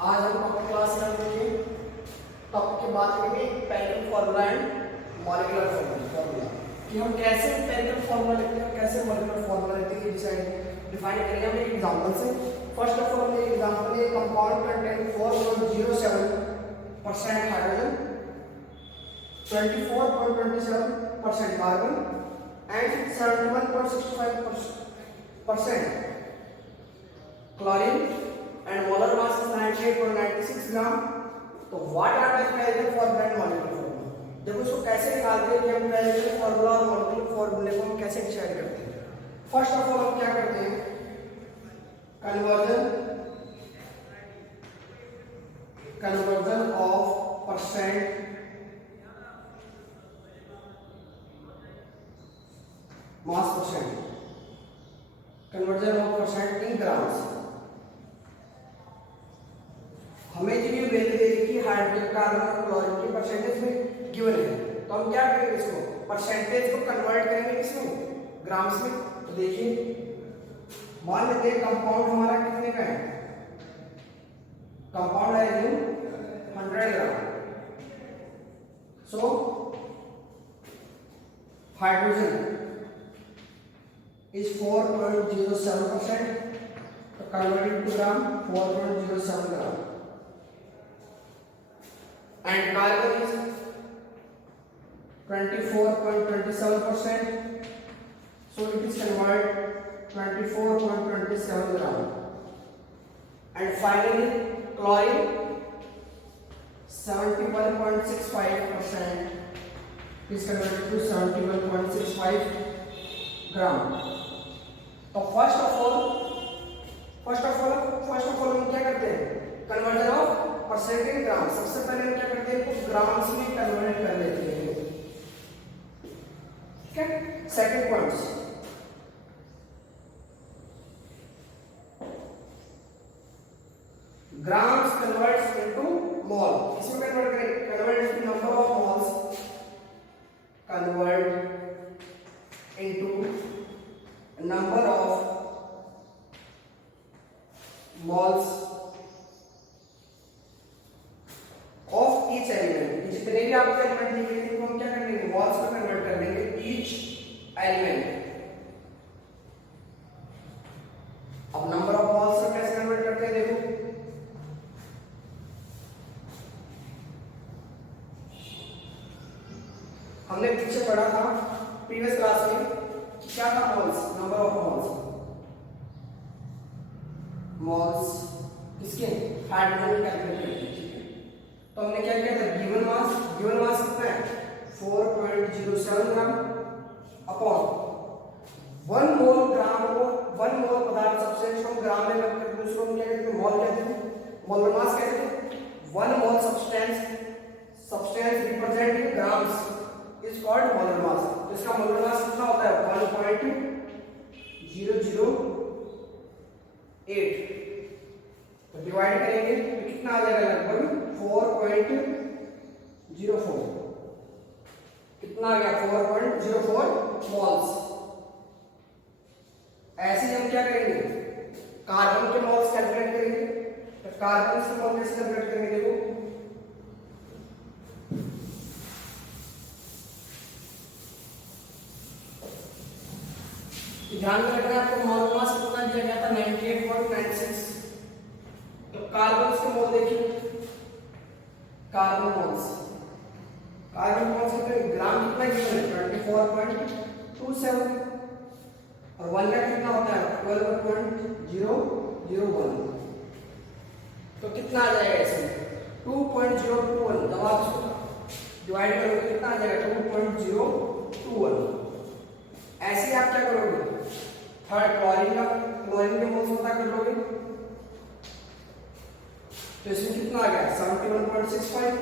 आज हम topic class करेंगे। टॉपिक की बात करेंगे empirical formula and molecular formula कि हम कैसे एम्पिरिकल फार्मूला लिखते हैं, कैसे मॉलिक्यूलर फार्मूला लिखते हैं, डिसाइड डिफाइन करेंगे हम एक एग्जांपल से। फर्स्ट ऑफ ऑल हमने एग्जांपल है compound contain 4.07% hydrogen, 24.27% carbon and 71.65% chlorine and molar mass is 98.96 gram. तो what are the empirical formula and molecular formula. देखो इसको कैसे निकालते हैं कि हम एम्पिरिकल फार्मूला और मॉलिक्यूलर फार्मूले को हम कैसे डिसाइड करते हैं। फर्स्ट ऑफ ऑल हम क्या करते हैं, conversion of percent mass percent, conversion of percent in grams. हमें जो ये वैल्यू दे दी कि हाइड्रोजन कार्बन और क्लोरीन की परसेंटेज में गिवन है, तो हम क्या करेंगे, इसको परसेंटेज को कन्वर्ट करेंगे किसमें, ग्राम्स में। तो देखिए मान लेते हैं कंपाउंड हमारा कितने का है, कंपाउंड है 100 ग्राम। सो हाइड्रोजन इज 4.07%, तो converted to gram 4.07 gram. And carbon is 24.27%, so it is converted 24.27 gram. And finally chlorine 71.65% is converted to 71.65 gram. तो फर्स्ट ऑफ ऑल हम क्या करते हैं, कन्वर्जन ऑफ परसेंट इन ग्राम। सबसे पहले हम क्या करते हैं, कुछ ग्राम्स में कन्वर्ट कर लेते हैं, ठीक है। Second point, grams converts into मोल। इसमें कन्वर्ट करेंगे, convert into number of moles, convert into number of moles of each element. जितने भी आपको एलिमेंट दिए गए थे हम क्या कर लेंगे, मोल्स में कन्वर्ट कर लेंगे ईच एलिमेंट। अब नंबर ऑफ मोल्स को कैसे कन्वर्ट करते हैं, देखो हमने पीछे पढ़ा था प्रीवियस क्लास में क्या था, मोल्स, नंबर ऑफ मोल्स किसके, हाइड्रोजन कैलकुलेट करते हैं। तो हमने क्या किया था, गिवन मास कितना है 4.07 ग्राम अपॉन 1 मोल ग्राम को 1 मोल पदार्थ सब्सटेंस को ग्राम में व्यक्त करते हैं, उसको हम क्या कहते हैं, मोल कहते हैं, मोलर मास कहते हैं। 1 mole substance representing grams is called molar mass. तो इसका मोलर मास कितना होता है 1.008। तो डिवाइड करेंगे तो कितना आ जाएगा, लगभग 4.04। कितना आ गया, 4.04 मोल्स। ऐसे ही हम क्या करेंगे, कार्बन के मोल्स कैलकुलेट करेंगे। तो कार्बन के मोल कैसे कैलकुलेट करेंगे, देखो ध्यान में रखना है आपको, मोल मास कितना दिया गया था 98.96। तो कार्बन के मोल देखिए, कार्बन मोल्स कितने, ग्राम कितना गिवन है 24.27 और 1 का कितना होता है 12.001। तो कितना आ जाएगा इसमें 2.021। जब आप इसको डिवाइड करोगे कितना आ जाएगा 2.021। ऐसे आप क्या करोगे, थर्ड क्लोरीन के मोल्स पता कर लोगे। तो इसमें कितना आ गया 71.65।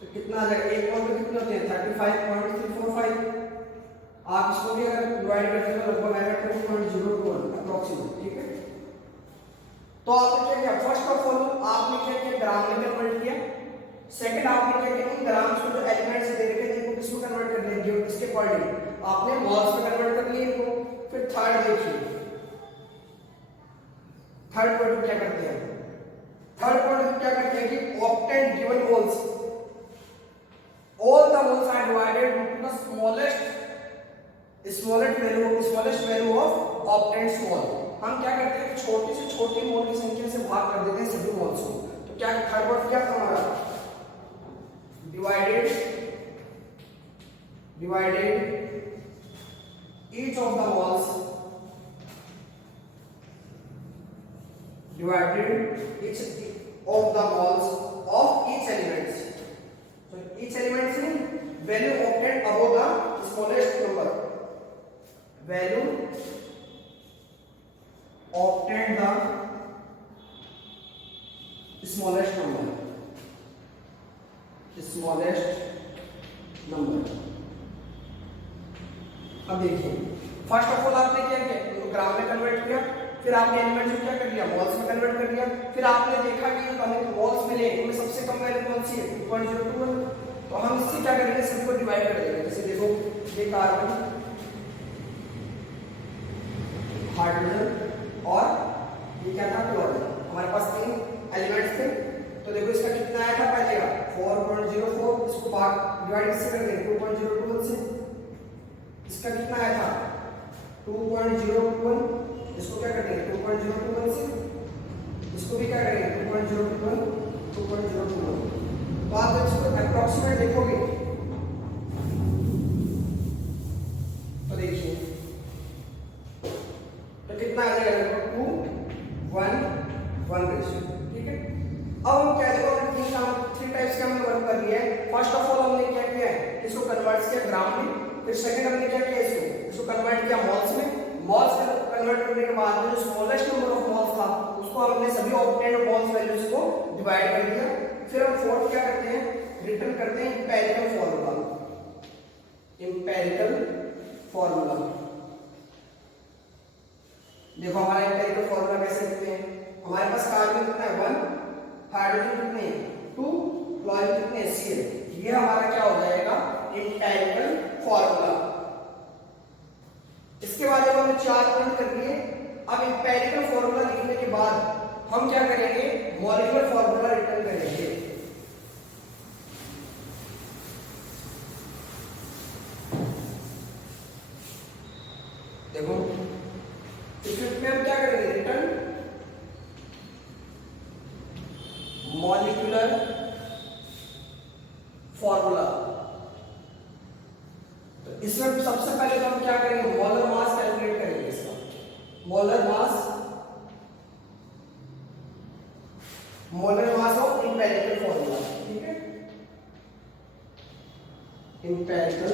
तो कितना आ जाएगा, एक मोल में कितने होते हैं 35.345। आप इसको भी अगर डिवाइड करते हो लगभग आएगा 2.021 अप्रोक्सीमेट, ठीक है। तो आपने क्या किया, फर्स्ट ऑफ ऑल आपने क्या किया, ग्राम में कन्वर्ट किया। सेकंड आपने क्या किया, इन ग्राम्स को जो एलिमेंट्स दे रखे थे वो किसमें कन्वर्ट कर देंगे, इसके अकॉर्डिंग आपने मोल्स में कन्वर्ट कर लिए इनको। फिर थर्ड देखिए, थर्ड पॉइंट क्या करते हैं, थर्ड पॉइंट क्या करते हैं कि octant given moles, all the moles are divided into the smallest value of octant small। हम क्या करते हैं, छोटी से छोटी मोल की संख्या से भाग कर देते हैं सभी मोल्स को। तो क्या थर्ड पॉइंट क्या था हमारा, divided each of the moles, divided each of the moles of each elements, so each element in value octant above the smallest number, value octant the smallest number, अब देखिए first of all आपने क्या किया, ग्राम में convert किया, फिर आपने element को क्या कर लिया, मॉल्स में कन्वर्ट कर लिया। फिर आपने देखा कि जो हमें मॉल्स मिले उनमें सबसे कम वैल्यू कौन सी है, 2.021। तो हम इससे क्या करेंगे, सबको डिवाइड कर देंगे। जैसे देखो ये कार्बन, हाइड्रोजन और ये क्या था, क्लोरीन, हमारे पास 3 एलिमेंट्स थे। तो देखो इसका कितना आया था पहले का 4.04, इसको भाग डिवाइड किससे कर देंगे, 2.021 से। इसका कितना आया था 2.021, इसको क्या कर देंगे 2.021 से, इसको भी क्या करेंगे 2.021। तो आप जब इसको अप्रॉक्सीमेट देखोगे तो देखिए तो कितना आ जाएगा 2:1 रेशियो, ठीक है। अब हम क्या देखो, थ्री टाइप्स के हमने वर्क कर लिया है। फर्स्ट ऑफ ऑल हमने क्या किया है, इसको कन्वर्ट किया ग्राम में। फिर सेकंड हमने क्या किया, इसको कन्वर्ट किया मॉल्स में। मॉल्स में कन्वर्ट करने के बाद में जो स्मॉलेस्ट नंबर ऑफ मॉल्स था उसको हमने सभी ऑक्टेंट मॉल्स वैल्यूज को डिवाइड कर दिया। फिर हम फोर्थ क्या करते हैं, रिटर्न करते हैं एम्पिरिकल फॉर्मूला। देखो हमारा एम्पिरिकल फॉर्मूला कैसे लिखते हैं, हमारे पास कार्बन कितना है 1, हाइड्रोजन कितने हैं 2, क्लोरीन कितने हैं 6। ये हमारा क्या हो जाएगा एम्पिरिकल फॉर्मूला। इसके बाद जब हमने 4 पॉइंट कर लिए, अब एम्पिरिकल फॉर्मूला लिखने के बाद हम क्या करेंगे, मॉलिक्यूलर फॉर्मूला रिटर्न करेंगे। देखो इसमें हम क्या करेंगे, रिटर्न मॉलिक्यूलर फॉर्मूला। तो इसमें सबसे पहले तो हम क्या करेंगे, मोलर मास कैलकुलेट करेंगे। इसका molar mass of empirical formula, ठीक है। एम्पिरिकल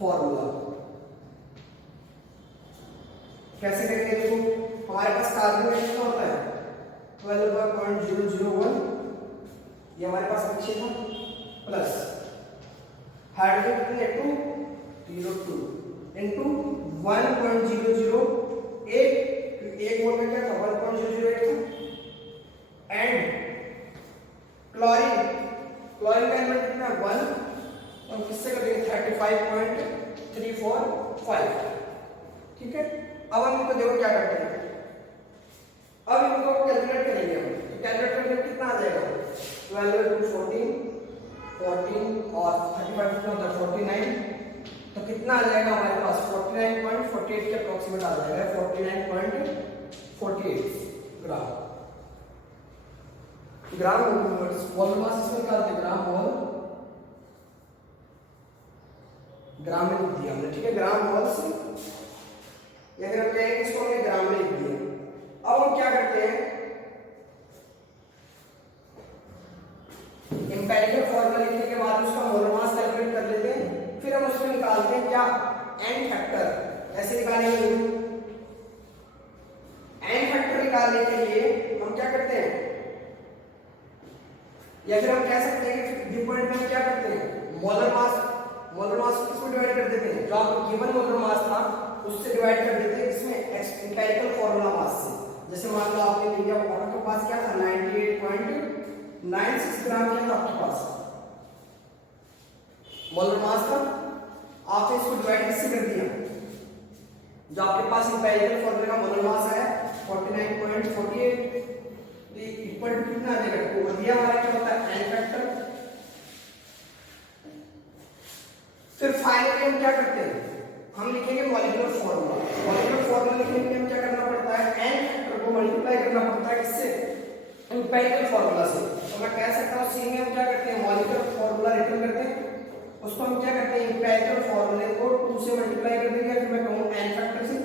फॉर्मूला कैसे करेंगे, देखो हमारे पास कार्बन कितना होता है 12.001, ये हमारे पास पीछे था, प्लस हाइड्रोजन कितने 2.02 इनटू 1.008, एक मोल में क्या था 1.008 था। एंड क्लोरीन का एलिमेंट कितना 1, हम किससे कर देंगे 35.345, ठीक है। अब हम इनको देखो क्या करते हैं, अब इनको कैलकुलेट करेंगे हम। तो कैलकुलेट करके कितना आ जाएगा 12 * 14 और 35 कितना होता है 49। तो कितना आ जाएगा हमारे पास 49.48 के अप्रोक्सीमेट आ जाएगा, 49.48 ग्राम मोल मास। इसमें क्या होता है ग्राम में लिख दिया हमने, ठीक है, ग्राम मोल से, या फिर हम कहेंगे इसको हमने ग्राम में लिख दिया। अब हम क्या करते हैं, एम्पिरिकल फॉर्मूला लिखने के बाद उसका मोलर मास कैलकुलेट कर लेते हैं। फिर हम उसमें निकालते हैं क्या एन फैक्टर। ऐसे निकालेंगे, एन फैक्टर निकालने के लिए हम क्या करते हैं, या फिर हम कह सकते हैं कि गिव पॉइंट में क्या करते हैं, मोलर मास को किसमें डिवाइड कर देते हैं, जो आपको गिवन मोलर मास था उससे डिवाइड कर देते हैं इसमें एम्पिरिकल फॉर्मूला मास से। जैसे मान लो आपने लिया, आपके पास क्या था 98.96 ग्राम क्या था आपके पास मोलर मास था, आपने इसको डिवाइड किससे कर दिया, जो आपके पास एम्पिरिकल फॉर्मूला का मोलर मास आया 49.48। हम क्या करते हैं, हम लिखेंगे मॉलिक्यूलर फॉर्मूला। मॉलिक्यूलर फॉर्मूला लिखने के लिए हमें क्या करना पड़ता है, n फैक्टर को मल्टीप्लाई करना पड़ता है किससे, एम्पिरिकल फॉर्मूला से। तो मैं कह सकता हूँ सी में हम क्या करते हैं, मॉलिक्यूलर फॉर्मूला रिटर्न करते हैं, उसको हम क्या करते हैं, एम्पिरिकल फॉर्मूले को 2 से मल्टीप्लाई कर देंगे, फिर मैं कहूँ n फैक्टर से।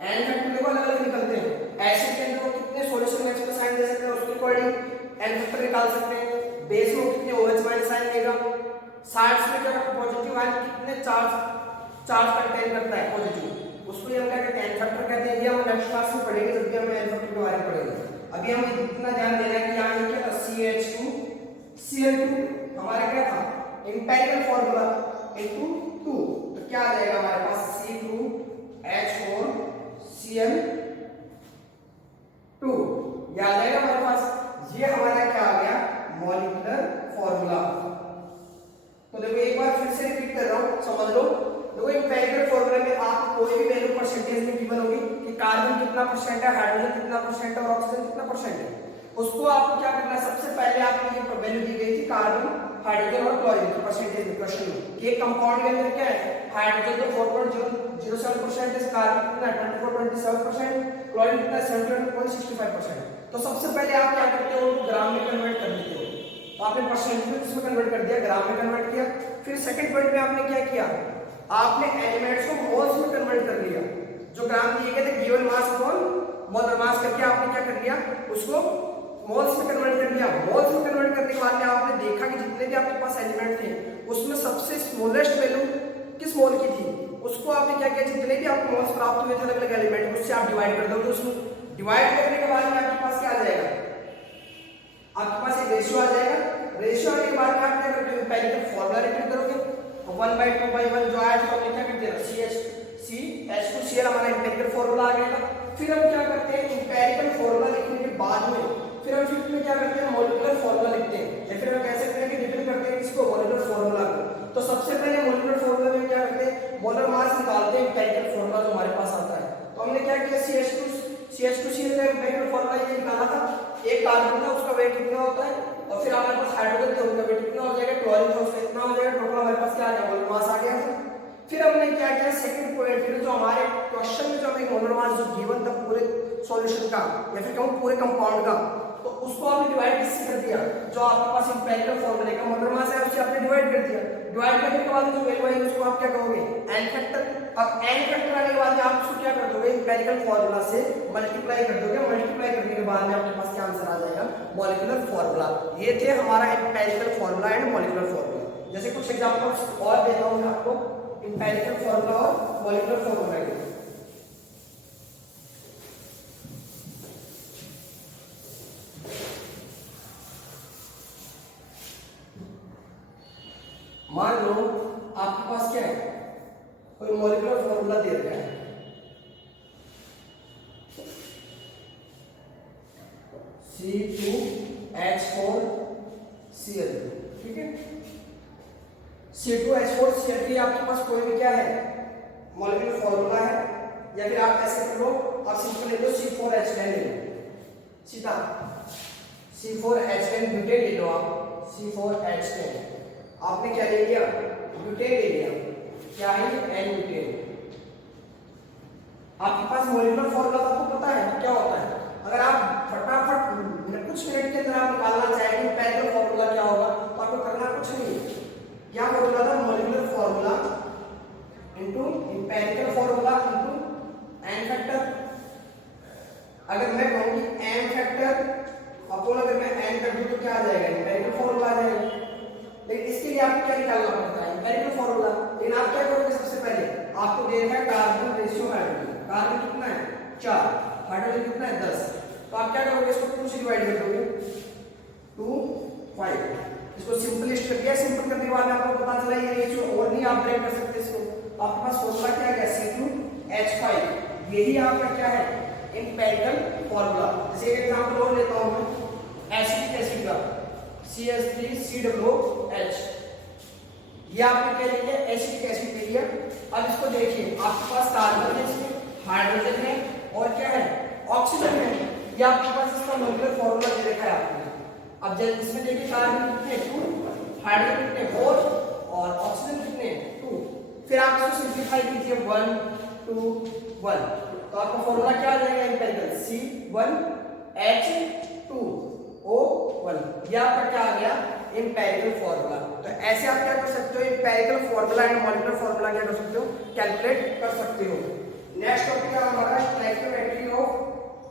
n फैक्टर देखो अलग अलग निकलते हैं, एसिड के अंदर वो कितने सॉल्यूशन में एक्सप्रेस साइन दे सकते हैं उसके अकॉर्डिंग n फैक्टर निकाल सकते हैं। बेस में कितने OH माइनस साइन देगा, साइड्स में क्या पॉजिटिव आयन कितने चार्ज कंटेन करता है पॉजिटिव, उसको हम क्या कहते हैं, n फैक्टर कहते हैं। ये हम नेक्स्ट क्लास में पढ़ेंगे जब भी हम n फैक्टर के बारे में पढ़ेंगे। अभी हम इतना ध्यान देना है कि यहाँ ये क्या था, CH2Cl2 हमारा क्या था, एम्पिरिकल फॉर्मूला इनटू 2, तो क्या आ जाएगा हमारे पास C2H4Cl2, ये आ जाएगा हमारे पास। ये हमारा क्या आ गया, मॉलिक्यूलर फॉर्मूला। तो देखो एक बार फिर से रिपीट कर रहा हूं, समझ लो। देखो एम्पिरिकल फॉर्मूला में आप कोई भी वैल्यू परसेंटेज में गिवन होगी कि कार्बन कितना परसेंट है, हाइड्रोजन कितना परसेंट है और ऑक्सीजन कितना परसेंट है, उसको आपको क्या करना है, सबसे पहले आपको ये वैल्यू दी गई थी कार्बन, हाइड्रोजन और क्लोरीन की परसेंटेज में क्वेश्चन में कि कंपाउंड के अंदर क्या है, हाइड्रोजन तो 4.007% है, कार्बन कितना है 24.27%, क्लोरीन कितना है 7.65%। तो सबसे पहले आप क्या करते हो, ग्राम में कन्वर्ट कर देते हो। तो आपने परसेंटेज में किसमें कन्वर्ट कर दिया, ग्राम में कन्वर्ट किया। फिर सेकंड पॉइंट में आपने क्या किया, आपने एलिमेंट्स को मोल्स में कन्वर्ट कर लिया। जो ग्राम दिए गए थे given mass upon molar mass करके आपने क्या कर लिया, उसको मोल्स में कन्वर्ट कर दिया। मोल्स में कन्वर्ट करने के बाद में आपने देखा कि जितने भी आपके पास एलिमेंट थे उसमें सबसे स्मॉलेस्ट वैल्यू किस मोल की थी, उसको आपने क्या किया, जितने भी आपको मोल्स प्राप्त हुए थे अलग अलग एलिमेंट, उससे आप डिवाइड कर दोगे। उसको डिवाइड करने के बाद में आपके पास क्या आ जाएगा, आपके पास एक रेशियो आ जाएगा। रेशियो आने के बाद में आप क्या करते हो, एम्पिरिकल फॉर्मूला रिपीट करोगे, 1/2/1 जो आया तो हमने क्या कर दिया, CH2Cl हमारा एम्पिरिकल फॉर्मूला आ गया। फिर हम क्या करते हैं, एम्पिरिकल फॉर्मूला लिखने के बाद में फिर हम फिफ्थ में क्या करते हैं, मॉलिक्यूलर फॉर्मूला लिखते हैं, या फिर हम कह सकते हैं कि रिटर्न करते हैं इसको, मॉलिक्यूलर फॉर्मूला को। तो सबसे पहले मॉलिक्यूलर फॉर्मूला में क्या करते हैं, मोलर मास निकालते हैं, एम्पिरिकल फॉर्मूला जो हमारे पास आता है। तो हमने क्या किया, CH2Cl का एम्पिरिकल फॉर्मूला ये निकाला था, एक कार्बन था उसका वेट कितना होता है, और फिर हमारे पास हाइड्रोजन थे उनका वेट कितना हो जाएगा, क्लोरीन था उसका इतना हो जाएगा, टोटल हमारे पास क्या आ गया, मोलर मास आ गया। फिर हमने क्या किया, सेकंड पॉइंट, फिर जो हमारे क्वेश्चन में जो हमें मोलर मास जो गिवन था पूरे सॉल्यूशन का या फिर कहूं पूरे कंपाउंड का, तो उसको आपने डिवाइड किससे कर दिया, जो आपके पास एम्पिरिकल फॉर्मूले का मोलर मास है उससे आपने डिवाइड कर दिया। डिवाइड करने के बाद जो वैल्यू आई उसको आप क्या कहोगे, n फैक्टर। अब n फैक्टर आने के बाद आप उसको क्या कर दोगे, एम्पिरिकल फॉर्मूला से मल्टीप्लाई कर दोगे। मल्टीप्लाई करने के बाद में आपके पास क्या आंसर आ जाएगा, मॉलिक्यूलर फॉर्मूला। ये थे हमारा empirical formula and molecular formula. जैसे कुछ एग्जांपल्स और देता हूं मैं आपको एम्पिरिकल फॉर्मूला और मॉलिक्यूलर फॉर्मूला के। मान लो आपके पास क्या है, कोई मॉलिक्यूलर फॉर्मूला दे रखा है, C2H4Cl2, ठीक है। C2H4Cl3 आपके पास कोई भी क्या है, मॉलिक्यूलर फॉर्मूला है, या फिर आप ऐसे कर लो, आप सिंपल ले लो C4H10 ले लो, सीधा C4H10 ब्यूटेन ले लो आप, C4H10 आपने क्या ले लिया, ब्यूटेन ले लिया, क्या है N ब्यूटेन। आपके पास मॉलिक्यूलर फॉर्मूला आपको पता है क्या होता है, अगर आप फटाफट कुछ मिनट के अंदर आप निकालना चाहेंगे एम्पिरिकल फॉर्मूला क्या होगा, तो आपको करना कुछ नहीं, क्या फॉर्मूला था, molecular formula into empirical formula into n factor. अगर मैं कहूं कि n फैक्टर अपॉन अगर मैं n कर दूं तो क्या आ जाएगा, एम्पिरिकल फॉर्मूला आ जाएगा। लेकिन इसके लिए आपको क्या निकालना पड़ता है, एम्पिरिकल फॉर्मूला। लेकिन आप क्या करोगे, सबसे पहले आपको दे रखा है कार्बन रेशियो हाइड्रोजन, कार्बन कितना है 4, हाइड्रोजन कितना है 10, तो आप क्या करोगे, इसको 2 से डिवाइड कर दोगे, 2 5, इसको सिंपलिस्ट कर दिया। सिंपल करने के बाद आपको पता चला ये रेशियो और नहीं आप ब्रेक कर सकते इसको। आपके पास फॉर्मूला क्या है, C2H5, यही आपका क्या है, एम्पिरिकल फॉर्मूला। जैसे एक एग्जांपल और लेता हूं मैं, एसिटिक एसिड का CH3COOH, ये आपने क्या लिया, एसिटिक एसिड ले लिया। अब इसको देखिए, आपके पास कार्बन है, इसमें हाइड्रोजन है और क्या है, ऑक्सीजन है। ये आपके पास इसका मॉलिक्यूलर फॉर्मूला दे रखा है आपने। अब जब इसमें देखिए कार्बन कितने 2, हाइड्रोजन कितने 4 और ऑक्सीजन कितने 2। फिर आप इसको सिंप्लीफाई कीजिए 1 2 1, तो आपका फॉर्मूला क्या आ जाएगा एम्पिरिकल C1H2O1। ये आपका क्या आ गया एम्पिरिकल फॉर्मूला। तो ऐसे आप क्या कर सकते हो empirical formula and molecular formula क्या कर सकते हो कैलकुलेट कर सकते हो। नेक्स्ट टॉपिक है हमारा stoichiometry of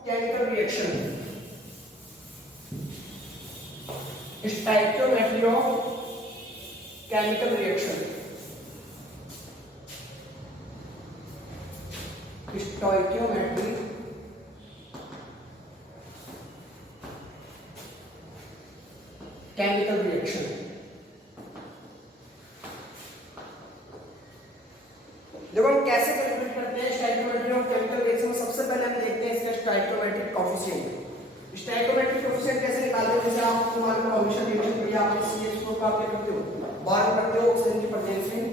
chemical reaction. Stoichiometry of chemical reaction, stoichiometry chemical reaction. देखो हम कैसे कैलकुलेट करते हैं स्टोइकियोमेट्री ऑफ केमिकल रिएक्शन। सबसे पहले हम देखते हैं इसका स्टोइकियोमेट्रिक कोएफिशिएंट। स्टोइकियोमेट्रिक कोएफिशिएंट कैसे निकालते हैं, जैसे आप मान लो हमेशा रिएक्शन करिए, आप CH4 का क्या करते हो बार करते हो ऑक्सीजन की प्रेजेंस में,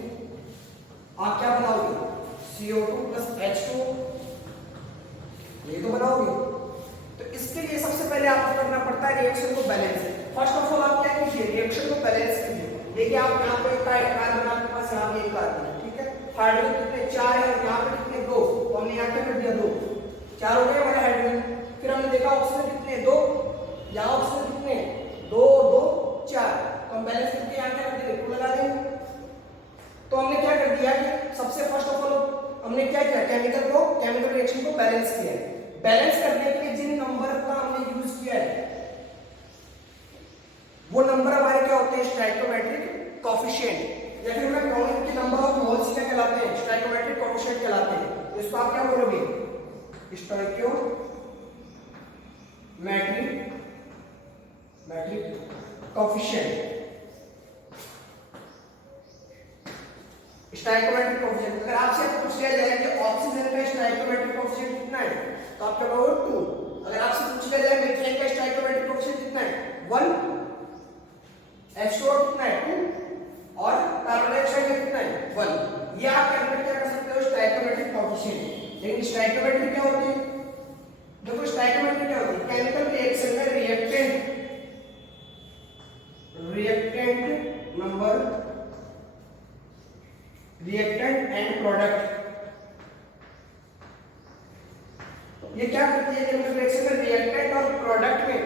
आप क्या बनाओगे CO2 + H2O, ये तो बनाओगे। तो इसके लिए सबसे पहले आपको करना पड़ता है रिएक्शन को बैलेंस। फर्स्ट ऑफ ऑल आप क्या कीजिए रिएक्शन को बैलेंस कीजिए। देखिए आप यहाँ पे कार्बन आपके पास यहाँ पे एक कार्बन है, ठीक है, हाइड्रोजन कितने 4 है, यहाँ पे कितने 2, तो हमने यहाँ क्या कर दिया 2, 4 हो गए हमारे हाइड्रोजन। फिर हमने देखा ऑक्सीजन कितने 2, यहाँ ऑक्सीजन कितने 2 2 4, तो हम बैलेंस करके यहाँ क्या कर देंगे 2 लगा देंगे। तो हमने क्या कर दिया कि सबसे फर्स्ट ऑफ ऑल हमने क्या किया केमिकल रिएक्शन को बैलेंस किया है। बैलेंस करने के लिए जिन नंबर का हमने यूज किया है वो नंबर हमारे क्या होते हैं स्टोइकियोमेट्रिक कोएफिशिएंट, या फिर मैं कहूंगा कि नंबर ऑफ मोल्स क्या कहलाते हैं स्टोइकियोमेट्रिक कोएफिशिएंट कहलाते हैं। इसको आप क्या बोलोगे स्टोइकियोमेट्रिक कोएफिशिएंट। स्टोइकियोमेट्रिक कोएफिशिएंट अगर आपसे पूछ लिया जाए कि ऑक्सीजन का स्टोइकियोमेट्रिक कोएफिशिएंट कितना है तो आप क्या कहोगे 2। अगर आपसे पूछ लिया जाए मीथेन का स्टोइकियोमेट्रिक कोएफिशिएंट कितना है 1, H2O कितना है 2 और कार्बन डाइऑक्साइड का कितना है 1। ये आप कैलकुलेट क्या कर सकते हो स्टोइकियोमेट्रिक कोएफिशिएंट। लेकिन स्टोइकियोमेट्री क्या होती है, देखो स्टोइकियोमेट्री क्या होती है केमिकल रिएक्शन में reactant number, reactant and product, ये क्या करती है केमिकल रिएक्शन में रिएक्टेंट और प्रोडक्ट में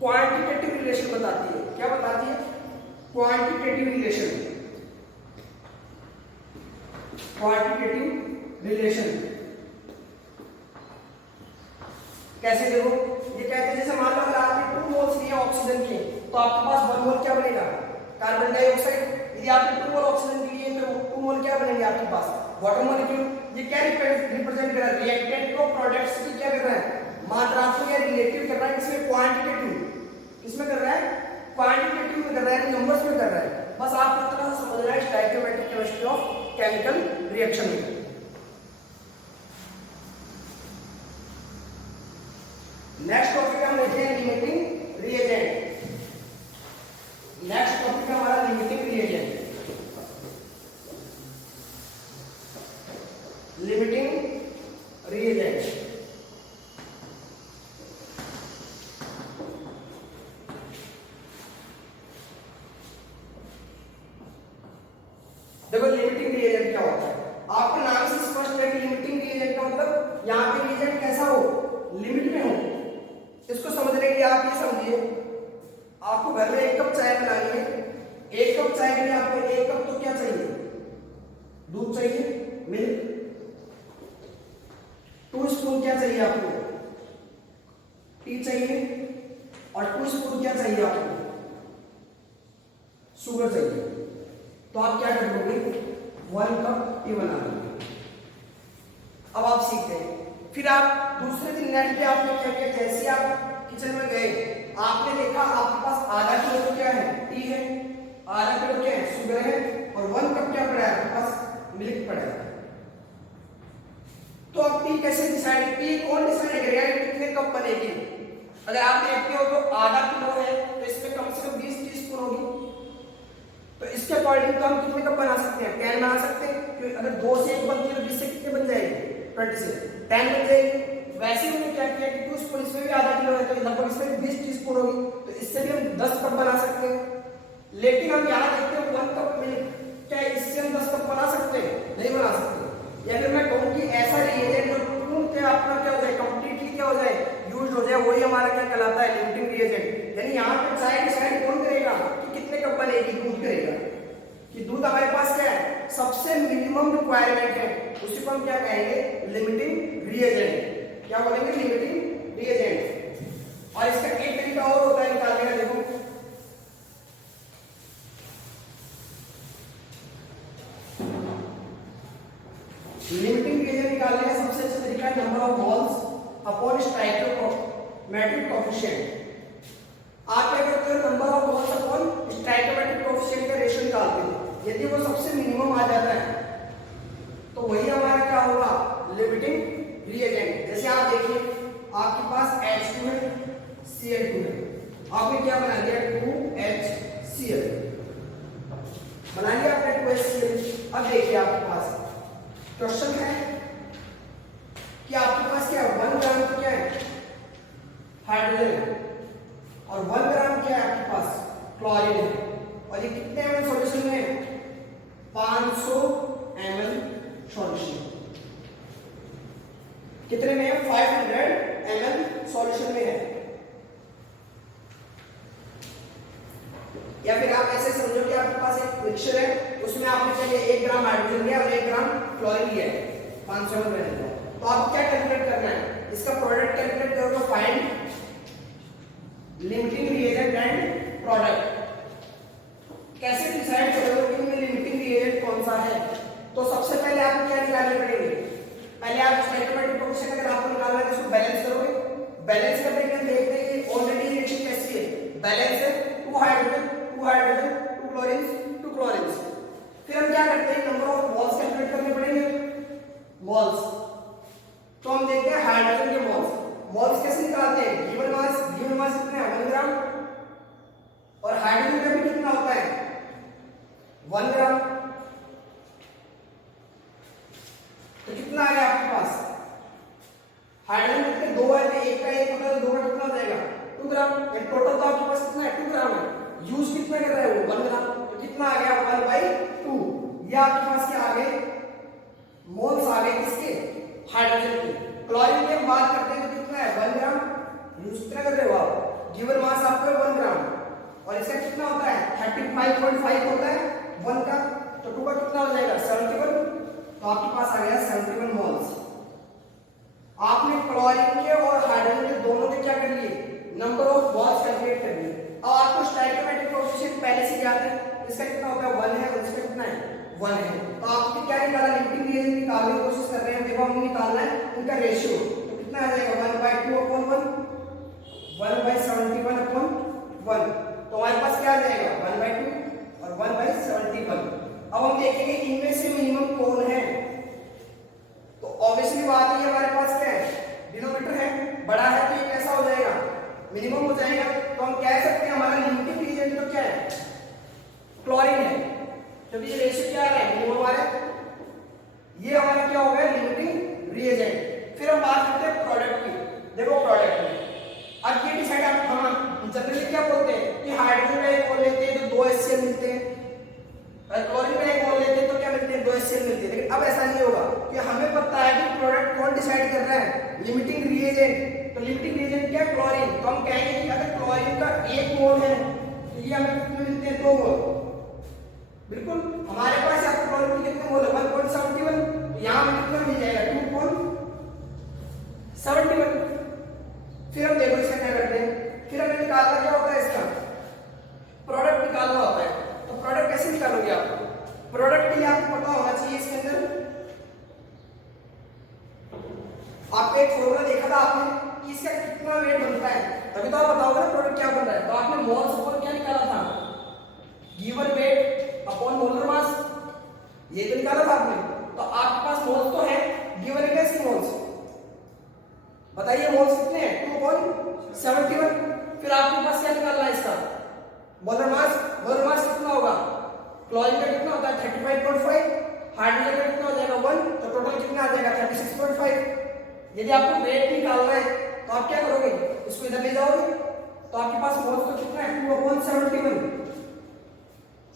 क्वांटिटेटिव रिलेशन बताती है। क्या बताती है क्वांटिटेटिव रिलेशन, क्वांटिटेटिव रिलेशन कैसे देखो ये कहते हैं जैसे मान लो अगर आपने 2 मोल्स लिए ऑक्सीजन के तो आपके पास 1 मोल क्या बनेगा कार्बन डाइऑक्साइड। यदि आपने 2 मोल ऑक्सीजन लिए तो 2 मोल क्या बनेंगे आपके पास वाटर मॉलिक्यूल। ये क्या रिप्रेजेंट कर रहा है रिएक्टेंट को प्रोडक्ट्स की क्या कर रहा है मात्रात्मक या रिलेटिव कर रहा है, किसमें क्वांटिटेटिव, किसमें कर रहा है क्वांटिटेटिव में कर रहा है नंबर्स में कर रहा है। बस आपको इतना सा समझना है stoichiometric chemistry of chemical reaction में। नेक्स्ट टॉपिक हम लेते हैं लिमिटिंग रिएजेंट। नेक्स्ट टॉपिक हमारा लिमिटिंग रिएजेंट। लिमिटिंग रिएजेंट देखो लिमिटिंग रिएजेंट क्या होता है आपको नाम से स्पष्ट है कि लिमिटिंग रिएजेंट का मतलब यहां पे रिएजेंट कैसा हो लिमिट में हो। इसको समझने के लिए आप ये समझिए आपको घर में 1 कप चाय बनानी है, 1 कप चाय के लिए आपको 1 कप तो क्या चाहिए दूध चाहिए, मिल्क, 2 स्पून क्या चाहिए आपको टी चाहिए और 2 स्पून क्या चाहिए आपको शुगर चाहिए। तो आप क्या करोगे 1 कप टी बना लोगे। अब आप सीखते हैं फिर आप दूसरे दिन नेट पे आपने क्या किया जैसे आप किचन में गए आपने देखा आपके पास आधा किलो तो क्या है टी है, आधा किलो क्या है शुगर है और 1 कप क्या पड़ा है आपके पास मिल्क पड़ा है। तो अब टी कैसे डिसाइड टी कौन डिसाइड करेगा कितने कप बनेगी। अगर आप देखते हो तो आधा किलो है तो इसमें कम से कम 20 टीस्पून होगी। तो इसके अकॉर्डिंग तो हम कितने कप बना सकते हैं 10 बना सकते हैं क्योंकि अगर 2 से 1 बनती है तो 20 से कितने बन जाएंगे 20 से 10 बन जाएगी। वैसे ही हमने क्या किया कि 2 स्पून इसमें भी आधा किलो है तो लगभग इसमें 20 टीस्पून होगी तो इससे भी हम 10 कप बना सकते हैं। लेकिन हम यहाँ देखते हैं 1 कप मिल्क, क्या इससे हम 10 कप बना सकते हैं? नहीं बना सकते। या फिर मैं कहूँ कि ऐसा रिएजेंट जो पूर्णतः आपका क्या हो जाए, कंप्लीटली क्या हो जाए, यूज हो जाए, वही हमारा क्या कहलाता है, लिमिटिंग रिएजेंट। यानी यहाँ पे चाहे डिसाइड कौन करेगा कि कितने कप बनेगी, दूध करेगा कि दूध हमारे पास क्या है, सबसे मिनिमम रिक्वायरमेंट है, उसी को हम क्या कहेंगे, लिमिटिंग रिएजेंट। क्या बोलेंगे, लिमिटिंग रिएजेंट। और इसका एक तरीका और होता है निकालने का, देखो लिमिटिंग रिएजेंट निकालने का सबसे अच्छा तरीका है number of moles upon stoichiometric coefficient. आप क्या करते हो, number of moles upon stoichiometric coefficient का रेशियो निकालते हो। यदि वो सबसे मिनिमम आ जाता है तो वही हमारा क्या होगा, लिमिटिंग रिएजेंट। जैसे आप देखिए आपके पास H2 है, Cl2 है, आपने क्या बना दिया, 2HCl बना लिया आपने 2HCl। अब देखिए आपके पास क्वेश्चन है कि आपके पास क्या है, 1 ग्राम तो क्या है, हाइड्रोजन है, और 1 ग्राम क्या है आपके पास, क्लोरीन है, और ये कितने ml सॉल्यूशन में है, 500 ml सॉल्यूशन। कितने में है, 500 ml सॉल्यूशन में है। या फिर आप ऐसे समझो कि आपके पास एक मिक्सचर है, उसमें आपने चलिए 1 ग्राम हाइड्रोजन लिया और 1 ग्राम क्लोरीन लिया है, 500 ml में। तो आप क्या कैलकुलेट करना है, इसका प्रोडक्ट कैलकुलेट करोगे, find limiting reagent and product. कैसे डिसाइड करोगे कि इनमें लिमिटिंग रिएजेंट कौन सा है? तो सबसे पहले आपको क्या निकालने पड़ेंगे, पहले आप स्टोइकोमेट्रिक कोएफिशिएंट अगर आपको निकालना है तो इसको बैलेंस करोगे। बैलेंस करने के लिए देखते हैं कि ऑलरेडी रिएक्शन कैसी है, बैलेंस है, 2 हाइड्रोजन 2 क्लोरीन 2 क्लोरीन। फिर हम क्या करते हैं, नंबर ऑफ मोल्स कैलकुलेट करने पड़ेंगे, मोल्स। तो हम देखते हैं हाइड्रोजन के मोल्स। मोल्स कैसे निकालते हैं, गिवन मास कितना है, 1 ग्राम, और हाइड्रोजन का भी कितना होता है, 1 ग्राम। तो कितना आ गया आपके पास, हाइड्रोजन कितने, 2 है, तो एक का एक होता है, 2 का कितना हो जाएगा, 2 ग्राम। टोटल तो आपके पास कितना है, 2 ग्राम है, यूज कितना कर रहा है वो, 1 ग्राम। तो कितना आ गया, 1/2। ये आपके पास क्या आ गए, मोल्स आ गए किसके, हाइड्रोजन के। क्लोरीन की हम बात करते हैं तो कितना है, 1 ग्राम, यूज कितना कर रहे हो आप, गिवन मास आपका 1 ग्राम, और इसका कितना होता है, 35.5 होता है 1 का, तो 2 का कितना हो जाएगा, 71। तो आपके पास आ गया 71 मोल्स। आपने क्लोरीन के और हाइड्रोजन के दोनों के क्या कर लिए, नंबर ऑफ मोल्स कैलकुलेट कर लिए। अब आपको स्टोइकोमेट्रिक कोएफिशिएंट पहले से याद है, इसका कितना होता है, 1 है, और इसका कितना है, 1 है। तो आपने क्या निकाला, लिमिटिंग रिएजेंट निकालने की कोशिश कर रहे हैं। देखो हमने निकालना है इनका रेशियो, तो कितना आ जाएगा, 1/2/1 1/71/1। तो हमारे पास क्या आ जाएगा, 1/2 और 1/71। अब हम देखेंगे इनमें से मिनिमम कौन है। तो ऑब्वियसली बात है, हमारे पास क्या है, डिनोमिनेटर है, बड़ा है, तो ये कैसा हो जाएगा, मिनिमम हो जाएगा। तो हम कह सकते हैं हमारा लिमिटिंग रिएजेंट तो क्या है, क्लोरीन है, जब ये रेशियो क्या है, मिनिमम आ रहा है, ये हमारा क्या हो गया, लिमिटिंग रिएजेंट। फिर हम बात करते हैं प्रोडक्ट की। देखो प्रोडक्ट में अब ये डिसाइड हम जनरली क्या बोलते हैं कि हाइड्रोजन का एक मोल लेते हैं तो 2 HCl मिलते हैं, और क्लोरीन का एक मोल लेते हैं तो क्या मिलते हैं, 2 HCl मिलते हैं। लेकिन अब ऐसा नहीं होगा कि हमें पता है कि प्रोडक्ट कौन डिसाइड कर रहा है, लिमिटिंग रिएजेंट। तो लिमिटिंग रिएजेंट क्या है, क्लोरीन। तो हम कहेंगे कि अगर क्लोरीन का 1 मोल है तो ये हमें कितने मिलते हैं, 2 मोल। बिल्कुल, हमारे पास यहाँ क्लोरीन के कितने मोल है, 1.71, तो यहाँ हमें कितना मिल जाएगा, 2.71। फिर हम देखो इसका क्या करते हैं, फिर हमें निकालना क्या होता है, इसका प्रोडक्ट निकालना होता है। तो प्रोडक्ट कैसे निकालोगे आप, प्रोडक्ट के लिए आपको पता होना चाहिए, इसके अंदर आपने एक फॉर्मूला देखा था आपने कि इसका कितना वेट बनता है, तभी तो आप बताओगे ना प्रोडक्ट क्या बन रहा है। तो आपने मोल्स अपॉन क्या निकाला था, given weight upon molar mass, ये तो निकाला था आपने। तो आपके पास मोल्स तो है, गिवन है कैसे मोल्स, बताइए मोल्स कितने हैं, 2.71। फिर आपके पास क्या निकालना है, इसका मोलर मास। मोलर मास कितना होगा, क्लोरीन का कितना होता है, 35.5, हाइड्रोजन का कितना हो जाएगा, 1, तो टोटल कितना आ जाएगा, 36.5। यदि आपको वेट निकालना है तो आप क्या करोगे, इसको इधर ले जाओगे, तो आपके पास मोल्स तो कितना है, 2/71।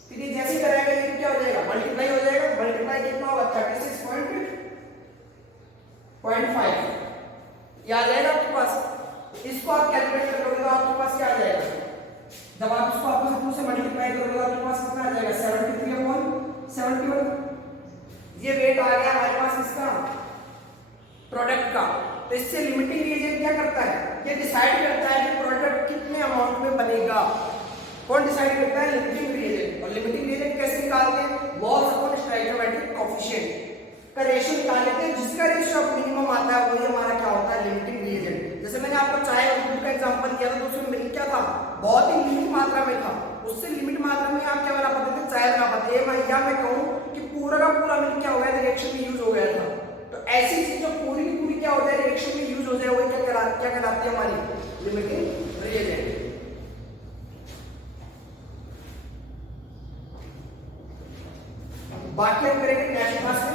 फिर ये जैसे ही कराएगा ये क्या हो जाएगा, मल्टीप्लाई हो जाएगा। मल्टीप्लाई कितना होगा, 36.5 ये आ जाएगा आपके पास। इसको आप कैलकुलेट करोगे तो आपके पास क्या आ जाएगा, जब आप इसको आपस में से मल्टीप्लाई करोगे तो आपके पास कितना आ जाएगा, 73/71। ये वेट आ गया हमारे पास इसका प्रोडक्ट का। तो इससे लिमिटिंग रिएजेंट क्या करता है, ये डिसाइड करता है कि प्रोडक्ट कितने अमाउंट में बनेगा। कौन डिसाइड करता है, लिमिटिंग रिएजेंट। और लिमिटिंग रिएजेंट कैसे निकालते हैं, लॉस अपॉन स्टोइकोमेट्रिक कोएफिशिएंट का रेशियो निकाल लेते हैं। जिसका रेशियो ऑफ मिनिमम आता है वही हमारा क्या होता है, लिमिटिंग रिएजेंट। जैसे मैंने आपको चाय और दूध का एग्जांपल दिया था, तो उसमें मिल्क क्या था, बहुत ही लिमिट मात्रा में था। उससे लिमिट मात्रा में आप क्या बना पाते थे, चाय बना पाते। या मैं कहूँ कि पूरा का पूरा मिल्क क्या हो गया, रिएक्शन में यूज हो गया था। तो ऐसी चीज जो पूरी की पूरी क्या हो जाए, रिएक्शन में यूज हो जाए, वही क्या कहलाती है हमारी लिमिटिंग रिएजेंट। बाकी हम करेंगे नेक्स्ट क्लास में।